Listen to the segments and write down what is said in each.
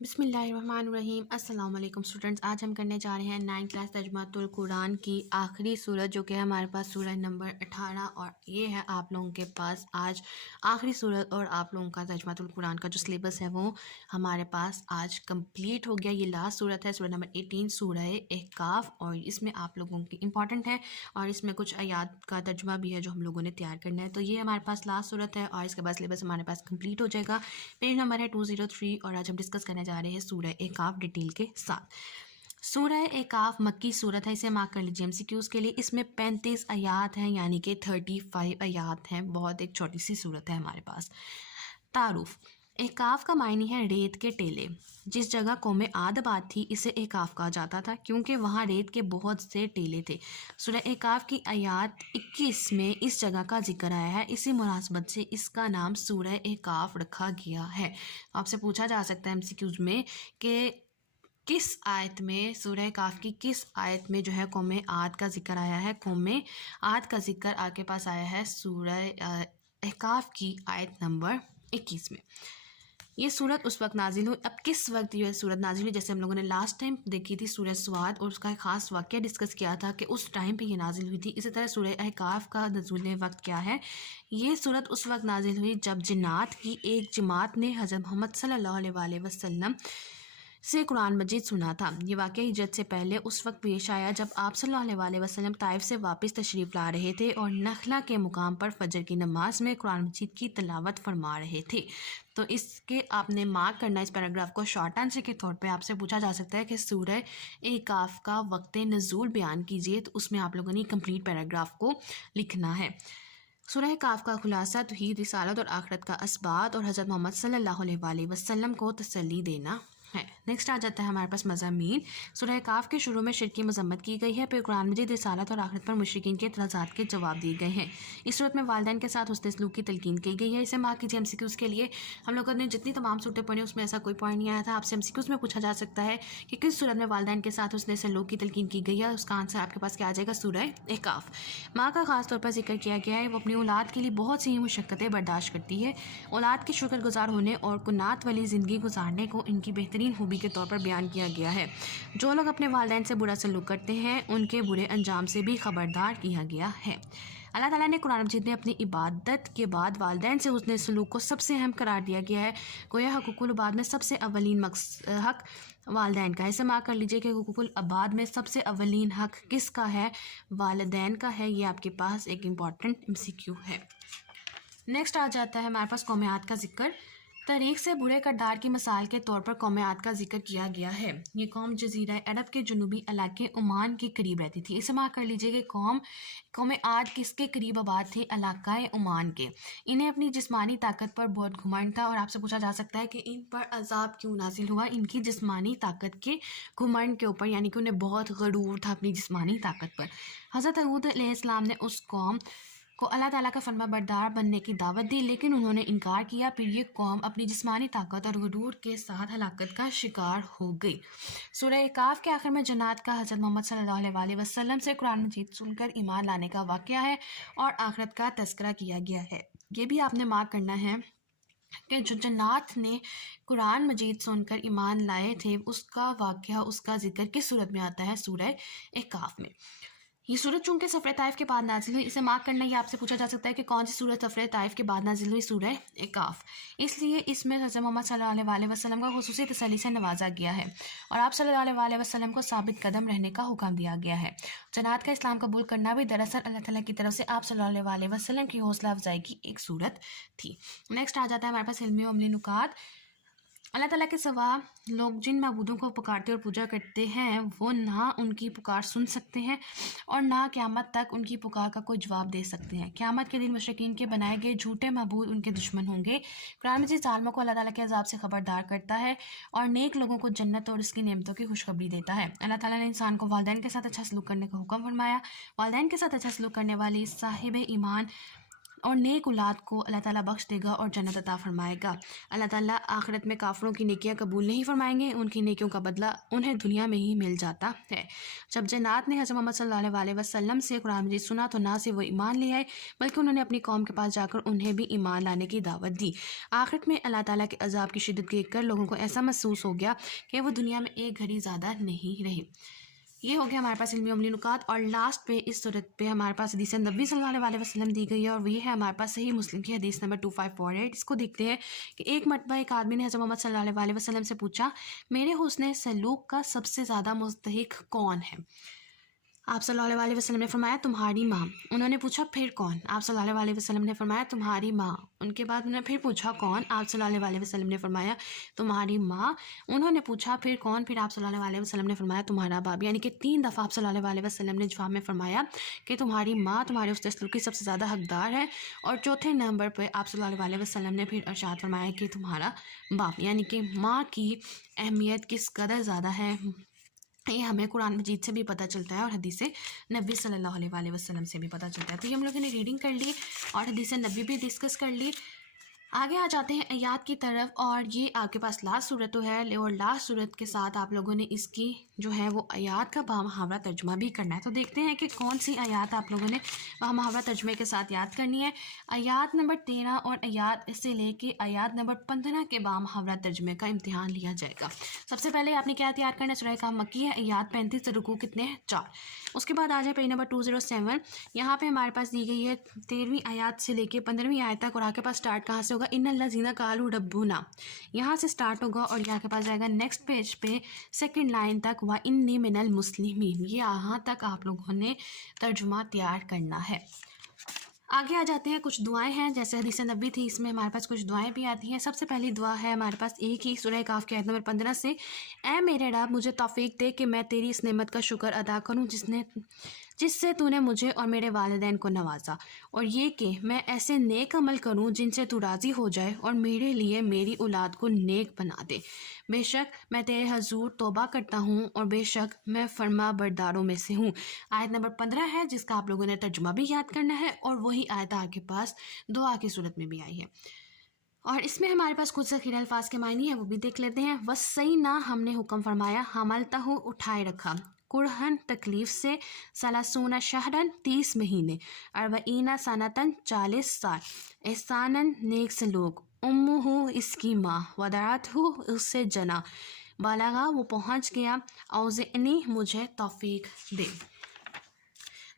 बिस्मिल्लाहिर्रहमानिर्रहीम। अस्सलाम वालेकुम स्टूडेंट्स। आज हम करने जा रहे हैं 9th क्लास तर्जुमातुल कुरान की आखिरी सूरत, जो कि है हमारे पास सूरत नंबर 18, और ये है आप लोगों के पास आज आखिरी सूरत। और आप लोगों का तर्जुमातुल कुरान का जो सिलेबस है वो हमारे पास आज कंप्लीट हो गया। ये लास्ट सूरत है, सूरत नंबर 18, सूरह अहकाफ, और इसमें आप लोगों की इंपॉर्टेंट है और इसमें कुछ आयात का तर्जुमा भी है जो हम लोगों ने तैयार करना है। तो ये हमारे पास लास्ट सूरत है और इसके बाद सिलेबस हमारे पास कंप्लीट हो जाएगा। पेज नंबर है 203 और आज हम डिस्कस करने जा रहे हैं सूरह अहकाफ डिटेल के साथ। सूरह अहकाफ मक्की सूरत है, इसे मार्क कर लीजिए एमसीक्यूज़ के लिए। इसमें 35 आयात हैं, यानी कि 35 आयात हैं। बहुत एक छोटी सी सूरत है हमारे पास। तारुफ अहकाफ का मायने है रेत के टेले। जिस जगह कौम आद आबाद थी इसे अहकाफ कहा जाता था क्योंकि वहाँ रेत के बहुत से टेले थे। सूरह अहकाफ की आयात 21 में इस जगह का जिक्र आया है। इसी मुनासबत से इसका नाम सूरह अहकाफ रखा गया है। आपसे पूछा जा सकता है एमसीक्यूज़ में कि किस आयत में, सूरह काफ की किस आयत में जो है कौम आद का जिक्र आया है। कौम आद का जिक्र आपके पास आया है सूरह अहकाफ की आयत नंबर 21 में। ये सूरत उस वक्त नाजिल हुई। अब किस वक्त ये सूरत नाजिल हुई, जैसे हम लोगों ने लास्ट टाइम देखी थी सूरह स्वाद और उसका एक ख़ास वाक़या डिस्कस किया था कि उस टाइम पे ये नाजिल हुई थी। इसी तरह सूरह अहकाफ का नज़ूल वक्त क्या है। ये सूरत उस वक्त नाजिल हुई जब जिन्नात की एक जमात ने हज़रत मोहम्मद सल्लल्लाहु अलैहि वसल्लम से कुरान मजीद सुना था। ये वाक़या हिजरत से पहले उस वक्त पेश आया जब आप सल्लल्लाहु अलैहि वसल्लम ताइफ से वापस तशरीफ़ ला रहे थे और नखला के मुकाम पर फजर की नमाज में कुरान मजीद की तिलावत फरमा रहे थे। तो इसके आपने मार्क करना इस पैराग्राफ को। शॉर्ट आंसर के तौर पे आपसे पूछा जा सकता है कि सूरह अहकाफ का वक्त नज़ूल बयान कीजिए, तो उसमें आप लोगों ने कंप्लीट पैराग्राफ को लिखना है। सूरह अहकाफ का खुलासा तौहीद, रिसालत और आखिरत का असबात और हज़रत मोहम्मद सल्लल्लाहु अलैहि वसल्लम को तसल्ली देना है। नेक्स्ट आ जाता है हमारे पास मज़ामीन। सूरह अहकाफ के शुरू में शिर्क की मजम्मत की गई है, फिर कुरान मजीद, रिसालत और आखिरत पर मुशरिकीन के एतराज़ात के जवाब दिए गए हैं। इस सूरत में वालिदैन के साथ हुस्न सलूक की तलकीन की गई है। इसे मार्क कीजिए एमसीक्यूज़ के लिए। हम लोगों ने जितनी तमाम सूरतें पढ़ी उसमें ऐसा कोई पॉइंट नहीं आया था। आपसे एमसीक्यूज़ में पूछा जा सकता है कि किस सूरत में वालिदैन के साथ हुस्न सलूक की तलकीन की गई है। उसका आंसर आपके पास क्या आ जाएगा, सूरह अहकाफ। माँ का ख़ास तौर पर जिक्र किया गया है। वो अपनी औलाद के लिए बहुत सी मुशक्क़तें बर्दाश्त करती है। औलाद के शुक्रगुजार होने और कुनात वाली ज़िंदगी गुजारने को इनकी बेहतरीन खूबी के तौर पर बयान किया गया है। जो लोग अपने वालिदैन से बुरा सलूक करते हैं उनके बुरे अंजाम से भी खबरदार किया गया है। अल्लाह ताला ने कुरान मजीद में अपनी इबादत के बाद वालिदैन से हुस्न सलूक को सबसे अहम करार दिया गया है। गोया हुकूकुल इबाद में सबसे अवलीन हक वालिदैन का है। इसे मार्क कर लीजिए कि हुकूकुल इबाद में सबसे अवलीन हक किसका है, वालिदैन का है। ये आपके पास एक इम्पॉर्टेंट एमसीक्यू है। नेक्स्ट आ जाता है हमारे पास कौम आद का जिक्र। तरीक़ से बुरे किरदार की मिसाल के तौर पर कौम आद का जिक्र किया गया है। ये कौम जज़ीरा अरब के जनूबी इलाके ओमान के करीब रहती थी। इसे मार्क कर लीजिए कि कौम आद किसके करीब आबाद थे, इलाका ओमान के। इन्हें अपनी जिस्मानी ताकत पर बहुत घुमंड था और आपसे पूछा जा सकता है कि इन पर अजाब क्यों नाजिल हुआ। इनकी जिस्मानी ताकत के घुमंड के ऊपर, यानी कि उन्हें बहुत गरूर था अपनी जिस्मानी ताकत पर। हज़रत हूद अलैहिस्सलाम ने उस कौम को अल्लाह ताला का फरमा बरदार बनने की दावत दी, लेकिन उन्होंने इनकार किया। फिर ये कौम अपनी जिस्मानी ताकत और गुरूर के साथ हलाकत का शिकार हो गई। सूरह अहकाफ के आखिर में जन्नत का हज़रत मोहम्मद सल्लल्लाहु अलैहि वसल्लम से कुरान मजीद सुनकर ईमान लाने का वाक़या है और आखिरत का तज़किरा किया गया है। ये भी आपने मार्क करना है कि जो जन्नत ने कुरान मजीद सुनकर ईमान लाए थे उसका वाक़या, उसका जिक्र किस सूरत में आता है, सूरह अहकाफ में। ये सूरत चूंकि सफ़र ताइफ के बाद नाजिल हुई, इसे मार्क करना। ये आपसे पूछा जा सकता है कि कौन सी सूरत सफ़र ताइफ के बाद नाजिल हुई, सूरह अहकाफ। इसलिए इसमें हज़रत मोहम्मद सल्लल्लाहु अलैहि वसल्लम का खुसूसी तसल्ली से नवाजा गया है और आप सल्लल्लाहु अलैहि वसल्लम को साबित कदम रहने का हुक्म दिया गया है। जन्नत का इस्लाम कबूल करना भी दरअसल अल्लाह ताला की तरफ से आप सल्लल्लाहु अलैहि वसल्लम की हौसला अफजाई की एक सूरत थी। नेक्स्ट आ जाता है हमारे पास इल्म व अमली नुकात। अल्लाह ताला के सिवा लोग जिन मबूदों को पुकारते और पूजा करते हैं वो ना उनकी पुकार सुन सकते हैं और ना क़यामत तक उनकी पुकार का कोई जवाब दे सकते हैं। क़यामत के दिन मुशरिकीन के बनाए गए झूठे मबूद उनके दुश्मन होंगे। कुरान मजीद ज़ालिमों को अल्लाह ताला के अज़ाब से खबरदार करता है और नेक लोगों को जन्नत और इसकी नेमतों की खुशखबरी देता है। अल्लाह ताला ने इंसान को वालिदैन के साथ अच्छा सलूक करने का हुक्म फरमाया। वालिदैन के साथ अच्छा सलूक करने वाली साहिब ईमान اور نیک اولاد کو اللہ تعالیٰ بخش دے گا اور جنت عطا فرمائے گا۔ اللہ تعالیٰ آخرت میں کافروں کی نیکیاں قبول نہیں فرمائیں گے، ان کی نیکیوں کا بدلہ انہیں دنیا میں ہی مل جاتا ہے۔ جب جنات نے حضرت محمد صلی اللہ علیہ وسلم سے قرآن مجید سنا تو نہ صرف وہ ایمان لے آئے بلکہ انہوں نے اپنی قوم کے پاس جا کر انہیں بھی ایمان لانے کی دعوت دی۔ آخرت میں اللہ تعالیٰ کے عذاب کی شدت دیکھ کر لوگوں کو ایسا محسوس ہو گیا کہ وہ دنیا میں ایک گھڑی زیادہ نہیں رہے۔ یہ ہو گیا ہمارے پاس علمی عملی نکات، اور لاسٹ پہ اس صورت پہ ہمارے پاس حدیث نبوی صلی اللہ علیہ وسلم دی گئی ہے، اور یہ ہے ہمارے پاس صحیح مسلم کی حدیث نمبر 2548۔ اس کو دیکھتے ہیں کہ ایک مرتبہ ایک آدمی نے حضرت محمد صلی اللہ علیہ وسلم سے پوچھا، میرے حسن سلوک کا سب سے زیادہ مستحق کون ہے؟ آپ صلی اللہ علیہ وسلم نے فرمایا تمہاری ماں۔ انہوں نے پوچھا پھر کون؟ آپ صلی اللہ علیہ وسلم نے فرمایا تمہاری ماں۔ ان کے بعد انہوں نے پھر پوچھا کون؟ آپ صلی اللہ علیہ وسلم نے فرمایا تمہاری ماں۔ انہوں نے پوچھا پھر کون؟ پھر آپ صلی اللہ علیہ وسلم نے فرمایا تمہارا باپ۔ یعنی کہ 3 دفعہ آپ صلی اللہ علیہ وسلم نے جواب میں فرمایا کہ تمہاری ماں تمہارے حسن سلوک کی سب سے زیادہ حقدار ہے، اور چوتھے نمبر پہ آپ صلی اللہ علیہ وسلم نے پھر ارشاد فرمایا کہ تمہارا باپ۔ یعنی کہ ماں کی اہمیت کس قدر زیادہ ہے یہ ہمیں قرآن مجید سے بھی پتہ چلتا ہے اور حدیث نبی صلی اللہ علیہ وسلم سے بھی پتہ چلتا ہے۔ تو یہ ہم لوگوں نے ریڈنگ کر لی اور حدیث نبی بھی ڈسکس کر لی۔ آگے آ جاتے ہیں آیات کی طرف، اور یہ آپ کے پاس لاسٹ صورت تو ہے، اور لاسٹ صورت کے ساتھ آپ لوگوں نے اس کی جو ہے وہ آیات کا بامحاورہ ترجمہ بھی کرنا ہے۔ تو دیکھتے ہیں کہ کون سی آیات آپ لوگوں نے بامحاورہ ترجمے کے ساتھ یاد کرنی ہے۔ آیات نمبر 13 اور آیات سے لے کے آیات نمبر 15 کے بامحاورہ ترجمے کا امتحان لیا جائے گا۔ سب سے پہلے آپ نے کیا تیار کرنا ہے؟ سورہ کہف مکی ہے، آیات 35 سے رکوع کتنے ہیں؟ 4۔ اس کے بعد آ جائے پیج نمبر 207، یہاں پہ ہمارے پاس دی گئی ہے 13ویں آیات سے لے کے 15ویں آیت تک، اور آپ کے پاس سٹارٹ کہاں سے ہوگا؟ ان الذین قالوا ربنا، یہاں سے سٹارٹ ہوگا اور یہاں کے پاس جائے گا نیکسٹ پیج پہ سیکنڈ لائن تک وَإِنِّي مِنَ الْمُسْلِمِينَ۔ یہ یہاں تک آپ لوگوں نے ترجمہ تیار کرنا ہے۔ آگے آ جاتے ہیں، کچھ دعائیں ہیں جیسے حدیث نبی تھی، اس میں ہمارے پاس کچھ دعائیں بھی آتی ہیں۔ سب سے پہلی دعا ہے ہمارے پاس ایک ہی، سورہ کہف کی آیت نمبر 15 سے، اے میرے رب مجھے توفیق دے کہ میں تیری اس نعمت کا شکر ادا کروں جس سے تو نے مجھے اور میرے والدین کو نوازا، اور یہ کہ میں ایسے نیک عمل کروں جن سے تو راضی ہو جائے، اور میرے لیے میری اولاد کو نیک بنا دے۔ بے شک میں تیرے حضور توبہ کرتا ہوں اور بے شک میں فرما برداروں میں سے ہوں۔ آیت نمبر 15 ہے جس کا آپ لوگوں نے ترجمہ بھی یاد کرنا ہے، اور وہی آیت آپ کے پاس دعا کی صورت میں بھی آئی ہے، اور اس میں ہمارے پاس کچھ ذخیرہ الفاظ کے معنی ہیں وہ بھی دیکھ لیتے ہیں۔ وَسَّيْنَا، ہم نے حکم فرمایا، حملتہ اٹھائے رکھا، کرہن تکلیف سے، سلاسون شہرن 30 مہینے، اربعین سنتن 40 سال، احسانن نیک سلوک، امہ اس کی ماں، ودعتہ اس سے جنا، بالغا وہ پہنچ گیا، اوزعنی مجھے توفیق دے۔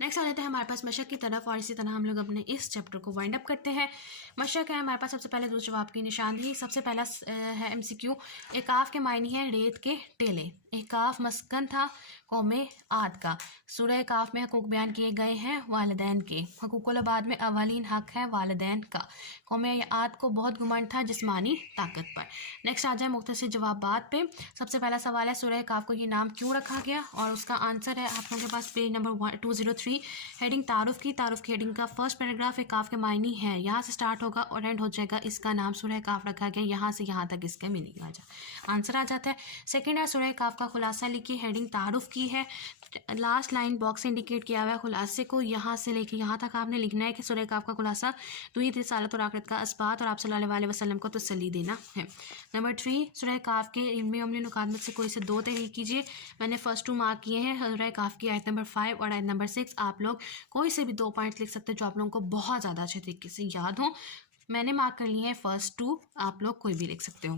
نیکسٹ آ جاتے ہیں ہمارے پاس مشق کی طرف، اور اسی طرح ہم لوگ اپنے اس چیپٹر کو وائنڈ اپ کرتے ہیں۔ مشق ہے ہمارے پاس سب سے پہلے درست جواب کی نشاندہی۔ سب سے پہلا ہے MCQ، اعقاف کے معنی ہے ریت کے ٹیلے۔ اعقاف مسکن تھا قوم عاد کا۔ سورہ کہف میں حقوق بیان کیے گئے ہیں والدین کے۔ حقوق العباد میں اولین حق ہے والدین کا۔ قوم عاد کو بہت گمنڈ تھا جسمانی طاقت پر۔ نیکسٹ آ جائے مختصر جوابات پہ۔ سب سے پہلا سوال ہے سورہ کہف کو یہ نام کیوں رکھا گیا، اور اس کا آنسر ہے آپ لوگوں کے پاس پیج نمبر 203، ہیڈنگ تعارف کی۔ تعارف کی ہیڈنگ کا فرسٹ پیراگراف اعقاف کے معنی ہے، یہاں سے سٹارٹ ہوگا اور اینڈ ہو جائے گا، اس کا نام سورہ کہف رکھا گیا، یہاں سے یہاں تک اس کا میننگ آنسر آ جاتا ہے۔ سیکنڈ ہے سورہ کہف کا خلاصہ لکھی، ہیڈنگ تعارف کی ہے، لاسٹ لائن باکس سے انڈیکیٹ کیا ہوا ہے خلاصے کو، یہاں سے لے کے یہاں تک آپ نے لکھنا ہے کہ سورہ کہف کا خلاصہ توحید، رسالت اور آخرت کا اثبات، اور آپ صلی اللہ علیہ وسلم کو تسلی دینا ہے۔ نمبر 3، سورہ کہف کے علمی عملی نکات میں سے کوئی سے 2 تحریر کیجیے۔ میں نے فرسٹ 2 مارک کیے ہیں، سورہ کہف کی آیت نمبر 5 اور آیت نمبر 6۔ آپ لوگ کوئی سے بھی 2 پوائنٹس لکھ سکتے جو آپ لوگوں کو بہت زیادہ اچھے طریقے سے یاد ہوں۔ میں نے مارک کر لیے ہیں فرسٹ 2، آپ لوگ کوئی بھی لکھ سکتے ہو۔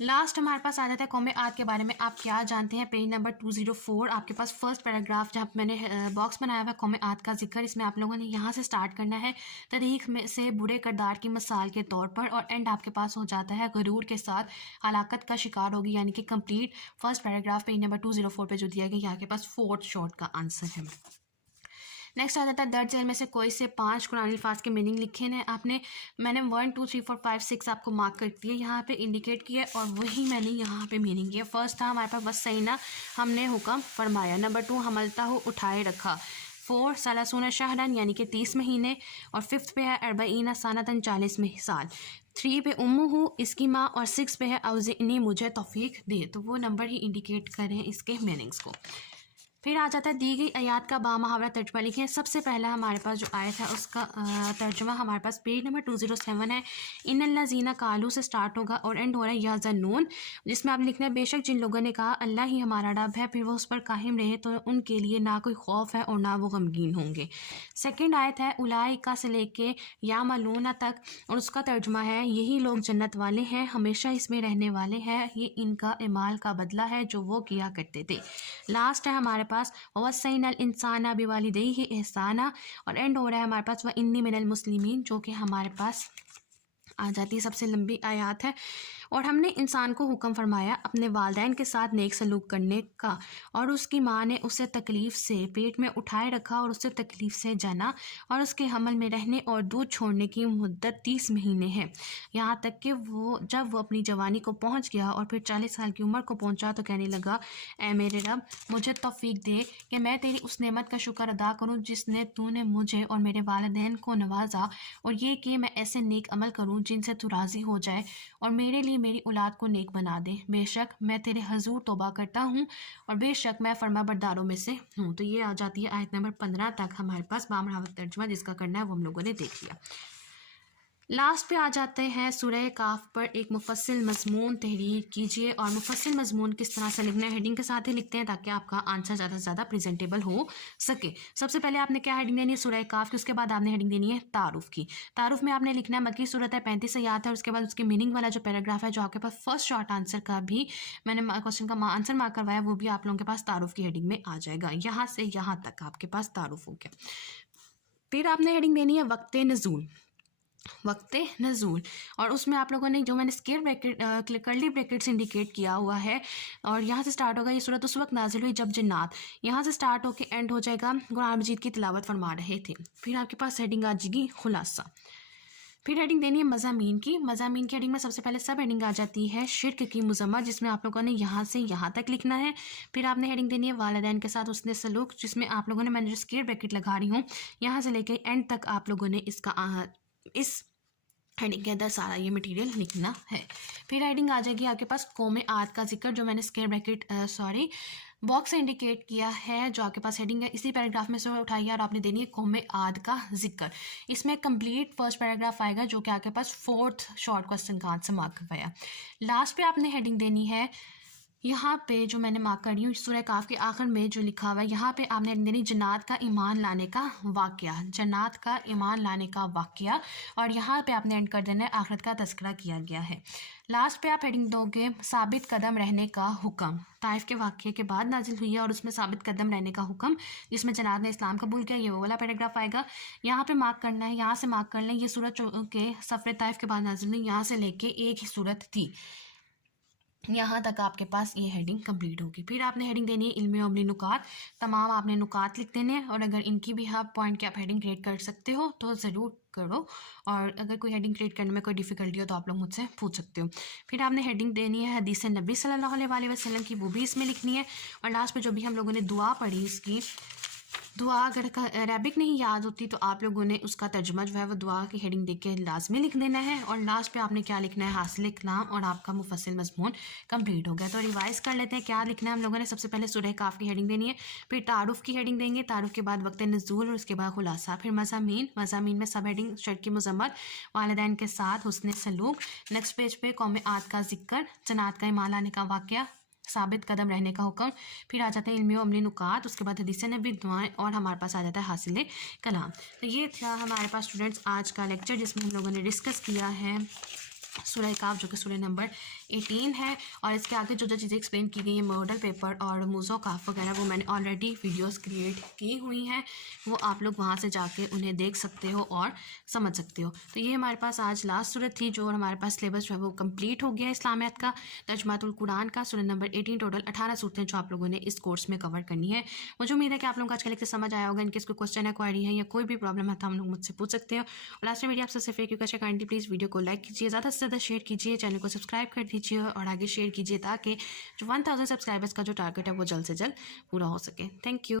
لاسٹ ہمارے پاس آ جاتا ہے قوم عاد کے بارے میں آپ کیا جانتے ہیں، پیج نمبر 204۔ آپ کے پاس فرسٹ پیراگراف جہاں میں نے باکس بنایا ہوا ہے قوم عاد کا ذکر، اس میں آپ لوگوں نے یہاں سے سٹارٹ کرنا ہے تاریخ میں سے برے کردار کی مثال کے طور پر، اور اینڈ آپ کے پاس ہو جاتا ہے غرور کے ساتھ ہلاکت کا شکار ہوگی، یعنی کہ complete first paragraph page number 204 پہ جو دیا گیا یہاں کے پاس 4 شارٹ کا آنسر ہے۔ نیکسٹ آ جاتا ہے درج ذیل میں سے کوئی سے 5 قرآن الفاظ کے میننگ لکھے ہیں آپ نے۔ میں نے 1 2 3 4 5 6 آپ کو مارک کر دیا، یہاں پہ انڈیکیٹ کیا ہے، اور وہی میں نے یہاں پہ میننگ کیا۔ فرسٹ تھا ہمارے پاس وَسَّيْنَا، ہم نے حکم فرمایا۔ نمبر 2، حملتہ اٹھائے رکھا۔ 4، سلاسون شہرن یعنی کہ 30 مہینے، اور 5th پہ ہے اربعین سنتن 40 سال۔ 3 پہ امہ اس کی ماں، اور 6 پہ ہے اوزعنی مجھے توفیق دے، تو وہ نمبر ہی انڈیکیٹ کریں اس کے میننگس کو۔ फिर आ जाता है दी गई आयत का बामुहावरा तर्जुमा लिखें। सबसे पहला हमारे पास जो आयत है उसका तर्जुमा हमारे पास पेज नंबर 207 है। इन्नल्लज़ीना कालू से स्टार्ट होगा और एंड हो रहा है या ज़न्नून, जिसमें आप लिखना है बेशक जिन लोगों ने कहा अल्लाह ही हमारा रब है, फिर वो उस पर कायम रहे तो उनके लिए ना कोई खौफ है और ना वो गमगीन होंगे। सेकेंड आयत है उलाइका से लेके या मलूना तक, और उसका तर्जुमा है यही लोग जन्नत वाले हैं, हमेशा इसमें रहने वाले हैं, ये इनका इमाल का बदला है जो वो किया करते थे। लास्ट है हमारे पास वसैनल इंसाना बिवालिदैहि एहसाना, और एंड हो रहा है हमारे पास व इन्नी मिनल मुस्लिमीन, जो कि हमारे पास आ जाती है सबसे लंबी आयत है। और हमने इंसान को हुक्म फरमाया अपने वालिदैन के साथ नेक सलूक करने का, और उसकी माँ ने उसे तकलीफ़ से पेट में उठाए रखा और उसे तकलीफ़ से जाना, और उसके हमल में रहने और दूध छोड़ने की मुद्दत 30 महीने है, यहाँ तक कि जब वो अपनी जवानी को पहुँच गया और फिर 40 साल की उम्र को पहुँचा तो कहने लगा ऐ मेरे रब मुझे तौफीक दे कि मैं तेरी उस नेमत का शुक्र अदा करूँ जिसने तूने मुझे और मेरे वालिदैन को नवाजा, और ये कि मैं ऐसे नेक अमल करूँ जिनसे तू राज़ी हो जाए, और मेरे लिए मेरी औलाद को नेक बना दे। बेशक मैं तेरे हजूर तौबा करता हूँ और बेशक मैं फरमा बरदारों में से हूँ। तो ये आ जाती है आयत नंबर 15 तक हमारे पास बामुहावरा तर्जुमा, जिसका करना है वो हम लोगों ने देख लिया। लास्ट पे आ जाते हैं सूरह काफ पर एक मुफस्सिल मज़मून तहरीर कीजिए, और मुफस्सिल मज़मून किस तरह से लिखना है हेडिंग के साथ ही लिखते हैं ताकि आपका आंसर ज़्यादा से ज़्यादा प्रेजेंटेबल हो सके। सबसे पहले आपने क्या हेडिंग देनी है सूरह काफ की, उसके बाद आपने हेडिंग देनी है तारुफ की। तारुफ में आपने लिखना है मक्की सूरत है 35 आयत है, और उसके बाद उसकी मीनिंग वाला जो पैराग्राफ है जो आपके पास फर्स्ट शॉर्ट आंसर का भी मैंने क्वेश्चन का आंसर मार्क करवाया वो भी आप लोगों के पास तारुफ की हेडिंग में आ जाएगा। यहाँ से यहाँ तक आपके पास तारुफ हो गया। फिर आपने हेडिंग देनी है वक्त नज़ूल, वक्त नज़ूल, और उसमें आप लोगों ने जो मैंने square bracket curly brackets indicate किया हुआ है, और यहाँ से स्टार्ट होगा ये सूरत उस वक्त नाजिल हुई जब जन्नात, यहाँ से स्टार्ट होकर एंड हो जाएगा कुरान मजीद की तिलावत फरमा रहे थे। फिर आपके पास हेडिंग आ जाएगी खुलासा। फिर हेडिंग देनी है मज़ामीन की। मज़ामीन की हेडिंग में सबसे पहले सब हेडिंग आ जाती है शिर्क की मुज़म्मत, जिसमें आप लोगों ने यहाँ से यहाँ तक लिखना है। फिर आपने हेडिंग देनी है वालिदैन के साथ उसने सलूक, जिसमें आप लोगों ने मैंने जो स्केयर ब्रैकेट लगा रही हूँ यहाँ से लेकर एंड तक आप लोगों ने इस हेडिंग के अंदर सारा ये मटेरियल लिखना है। फिर हेडिंग आ जाएगी आपके पास कौम आद का जिक्र, जो मैंने स्केयर ब्रैकेट बॉक्स से इंडिकेट किया है, जो आपके पास हेडिंग है इसी पैराग्राफ में से उठाइए और आपने देनी है कौम आद का जिक्र। इसमें कंप्लीट फर्स्ट पैराग्राफ आएगा जो कि आपके पास 4th शॉर्ट क्वेश्चन का आंसर मार्क करवाया। लास्ट पे आपने हेडिंग देनी है यहाँ पे जो मैंने मार्क कर रही हूँ सूरह काफ के आखिर में जो लिखा हुआ है यहाँ पे आपने देनी जन्नत का ईमान लाने का वाक़या, जन्नत का ईमान लाने का वाक़या, और यहाँ पे आपने एंड कर देना है आखिरत का तज़किरा किया गया है। लास्ट पे आप हेडिंग दोगे साबित कदम रहने का हुक्म, ताइफ के वाक़े के बाद नाजिल हुई है और उसमें साबित कदम रहने का हुक्म जिसमें जन्नत ने इस्लाम कबूल किया, ये वो वाला पैराग्राफ आएगा। यहाँ पे मार्क करना है, यहाँ से मार्क कर लें ये सूरत के सफ़र ताइफ के बाद नाजिल हुई, यहाँ से लेके एक ही सूरत थी, यहाँ तक आपके पास ये हेडिंग कंप्लीट होगी। फिर आपने हेडिंग देनी है इल्मी अमली नुकात, तमाम आपने नुकात लिख देने हैं, और अगर इनकी भी आप पॉइंट की आप हेडिंग क्रिएट कर सकते हो तो ज़रूर करो, और अगर कोई हेडिंग क्रिएट करने में कोई डिफ़िकल्टी हो तो आप लोग मुझसे पूछ सकते हो। फिर आपने हेडिंग देनी है हदीस नबी सल्लल्लाहु अलैहि वसल्लम की, वो भी इसमें लिखनी है, और लास्ट में जो भी हम लोगों ने दुआ पढ़ी इसकी दुआ अगर अरबिक नहीं याद होती तो आप लोगों ने उसका तर्जुमा जो है वो दुआ की हेडिंग देख के लाजमी लिख देना है, और लास्ट पे आपने क्या लिखना है हासिल कलाम, और आपका मुफस्सिल मज़मून कंप्लीट हो गया। तो रिवाइज़ कर लेते हैं क्या लिखना है हम लोगों ने। सबसे पहले सूरह काफ की हेडिंग देनी है, फिर तारुफ की हेडिंग देंगे, तारुफ के बाद वक्त नज़ूल, और उसके बाद खुलासा, फिर मज़ामीन, मज़ामीन में सब हेडिंग शिर्क की मुज़म्मत, वालिदैन के साथ हुस्न सलूक, नेक्स्ट पेज पे कौम आद का जिक्र, जन्नत का ईमान लाने का वाक़या, साबित कदम रहने का हुक्म, फिर आ जाते हैं इल्मी अमली नुकात, उसके बाद हदीस नबी दुआएं, और हमारे पास आ जाता है हासिल कलाम। तो ये था हमारे पास स्टूडेंट्स आज का लेक्चर जिसमें हम लोगों ने डिस्कस किया है सूरह काफ जो कि सूरह नंबर 18 है, और इसके आगे जो जो चीज़ें एक्सप्लेन की गई हैं मॉडल पेपर और मूज़ो काफ वगैरह वो मैंने ऑलरेडी वीडियोस क्रिएट की हुई हैं, वो आप लोग वहाँ से जाके उन्हें देख सकते हो और समझ सकते हो। तो ये हमारे पास आज लास्ट सूरत थी जो हमारे पास सिलेबस जो है वो कंप्लीट हो गया है इस्लामियत का, तर्जुमातुल कुरान का, सूरह नंबर 18, टोटल 18 सूरतें जो आप लोगों ने इस कोर्स में कवर करनी है। मुझे उम्मीद है कि आप लोगों को आज का लेक्चर समझ आया होगा। इनके कोई क्वेश्चन है, क्वेरी है या कोई भी प्रॉब्लम है तो हम लोग मुझसे पूछ सकते हो। और लास्ट में मेरी आपसे सिर्फ एक रिक्वेस्ट है, काइंडली प्लीज़ वीडियो को लाइक कीजिए, ज़्यादा से ज़्यादा शेयर कीजिए, चैनल को सब्सक्राइब कर दीजिए और आगे शेयर कीजिए ताकि जो 1000 सब्सक्राइबर्स का जो टारगेट है वो जल्द से जल्द पूरा हो सके। Thank you.